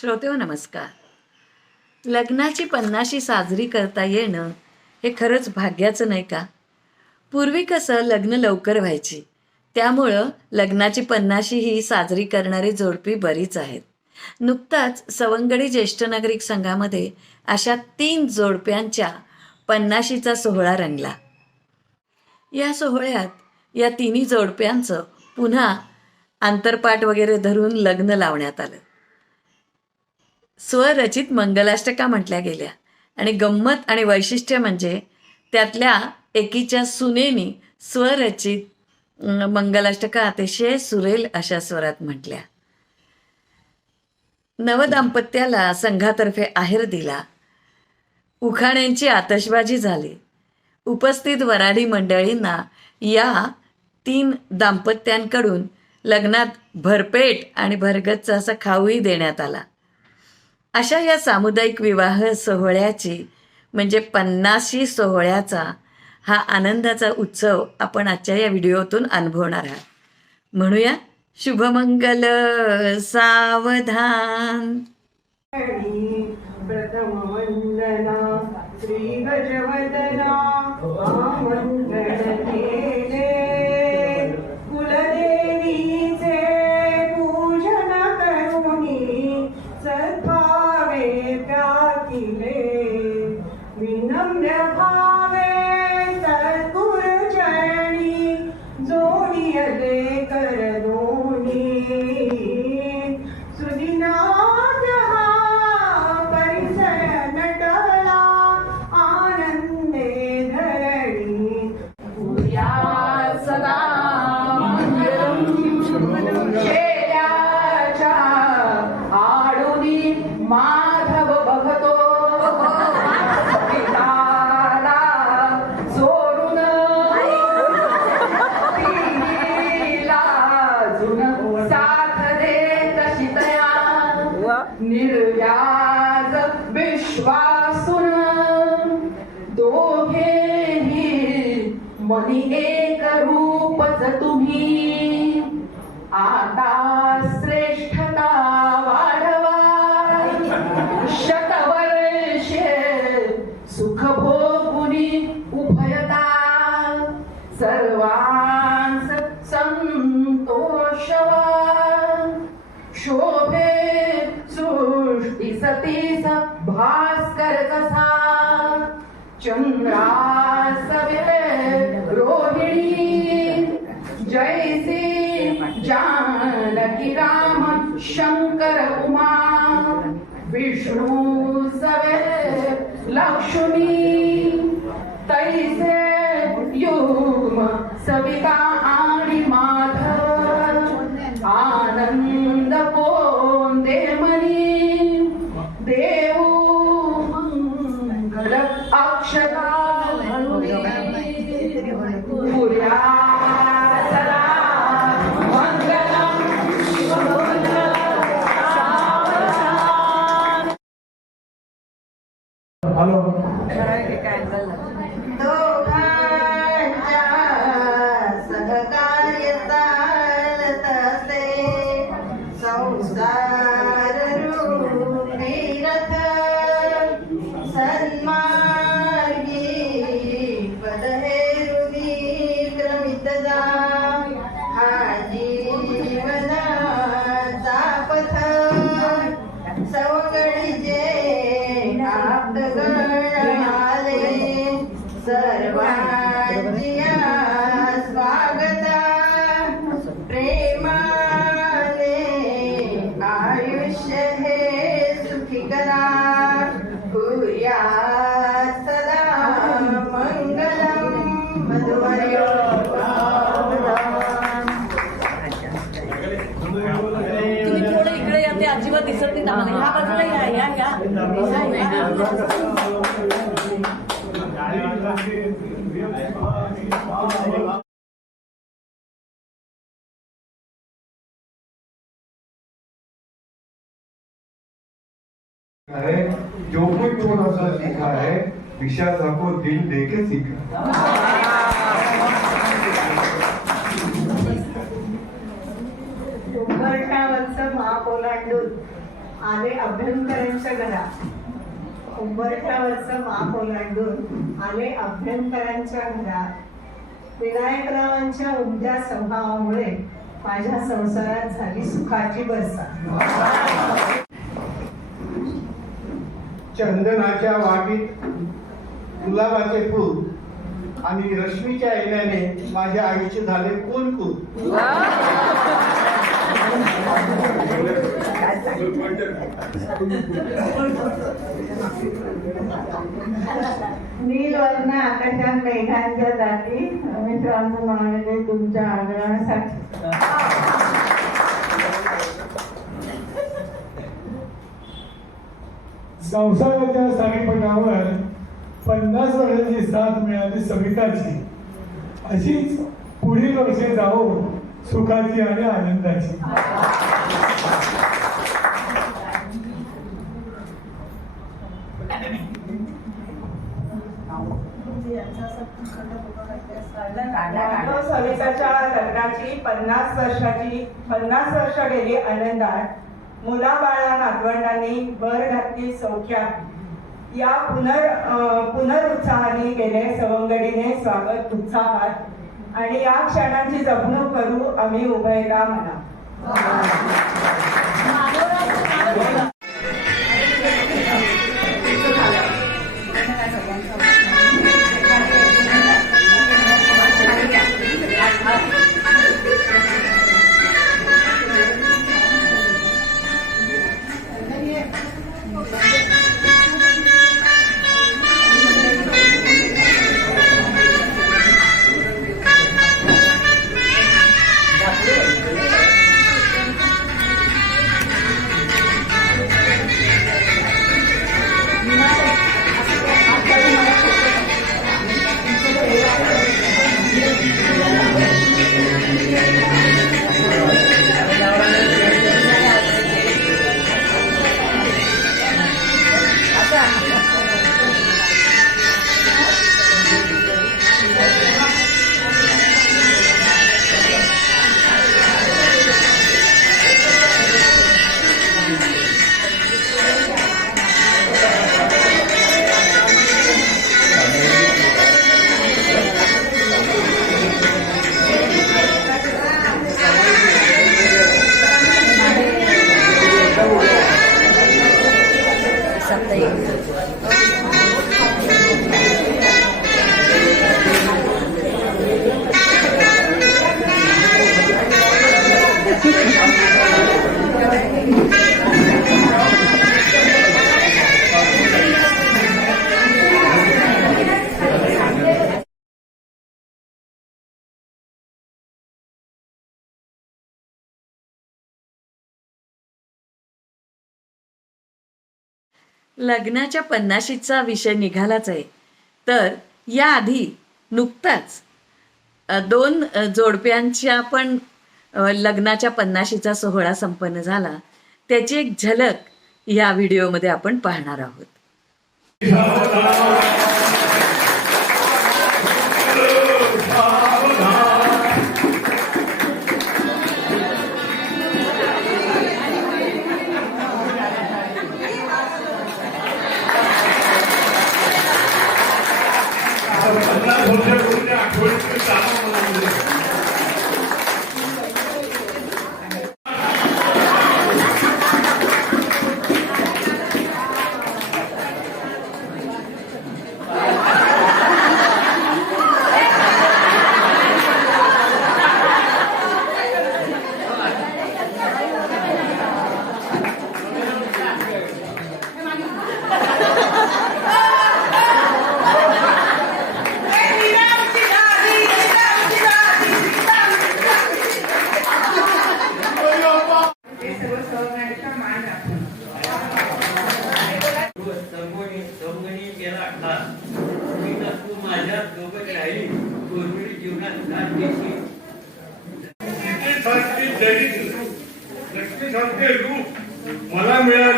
श्रोतेव नमस्कार. लग्नाची पन्नाशी साजरी करता येणं हे खरंच भाग्याचं नाही का? पूर्वी कसं लग्न लवकर व्हायची त्यामुळं लग्नाची पन्नाशी ही साजरी करणारी जोडपी बरीच आहेत. नुकताच सवंगडी ज्येष्ठ नागरिक संघामध्ये अशा तीन जोडप्यांच्या पन्नाशीचा सोहळा रंगला. या सोहळ्यात या तिन्ही जोडप्यांचं पुन्हा आंतरपाठ वगैरे धरून लग्न लावण्यात आलं. स्वरचित मंगलाष्टका म्हटल्या गेल्या. आणि गंमत आणि वैशिष्ट्य म्हणजे त्यातल्या एकीच्या सुनेनी स्वरचित मंगलाष्टका अतिशय सुरेल अशा स्वरात म्हटल्या. नवदाम्पत्याला संघातर्फे आहेर दिला. उखाण्यांची आतषबाजी झाली. उपस्थित वराडी मंडळींना या तीन दाम्पत्यांकडून लग्नात भरपेट आणि भरगच्च असा खाऊही देण्यात आला. अशा या सामुदायिक विवाह सोहळ्याची म्हणजे पन्नाशी सोहळ्याचा हा आनंदाचा उत्सव आपण आजच्या या व्हिडिओतून अनुभवणार आहात. म्हणूया शुभमंगल सावधान. प्रथम वंदना श्री जानकी राम शंकर उमा विष्णू सवे लक्ष्मी तैसे युग्म सविता। संसार रूपी सन्मार्गी पद क्रमित हा जीवनाचा पथ सवगडीचे है जो कोई थोड़ा सा सीखा है विशाखा को दिल देके सीखा उंबरठा महापोलांडून आले अभ्यंकरांच्या घरा. उंबरठ्यावरचं माप ओलांडून आले अभ्यंकरांच्या घरात विनायकरावांच्या उमद्या स्वभावामुळे माझ्या संसारात झाली सुखाची बरसा चंदनाच्या वाटीत गुलाबाचे फूल आणि रश्मीच्या येण्याने माझ्या आईचे झाले कुलकुल नीलवर्ण आकाशात मेघांच्या जाती. मित्रांनो मानले तुमच्या आग्रहासाठी संसाराच्या साईपटावर पन्नास वर्षाची साथ मिळाली सविताची. अशीच पुढील वर्षे जाओ सुखाची आणि आनंदाची. सविताच्या लग्नाची पन्नास वर्षाची पन्नास वर्ष गेली आनंदात. मुलाबाळा नातवंडांनी भर घातली सौख्यात या पुनर पुनरुत्साहाने गेले सवंगडीने स्वागत उत्साहात. आणि या क्षणांची जपणूक करू आम्ही उभयला म्हणा लग्नाच्या पन्नाशीचा विषय निघालाच आहे. तर याआधी नुकताच दोन जोडप्यांच्या पण लग्नाच्या पन्नाशीचा सोहळा संपन्न झाला. त्याची एक झलक या व्हिडिओमध्ये आपण पाहणार आहोत. राहिली दुर्मिळ जीवनात दान देशील. लक्ष्मीसारखी दरिद्र लक्ष्मीसारखे रूप मला मिळाले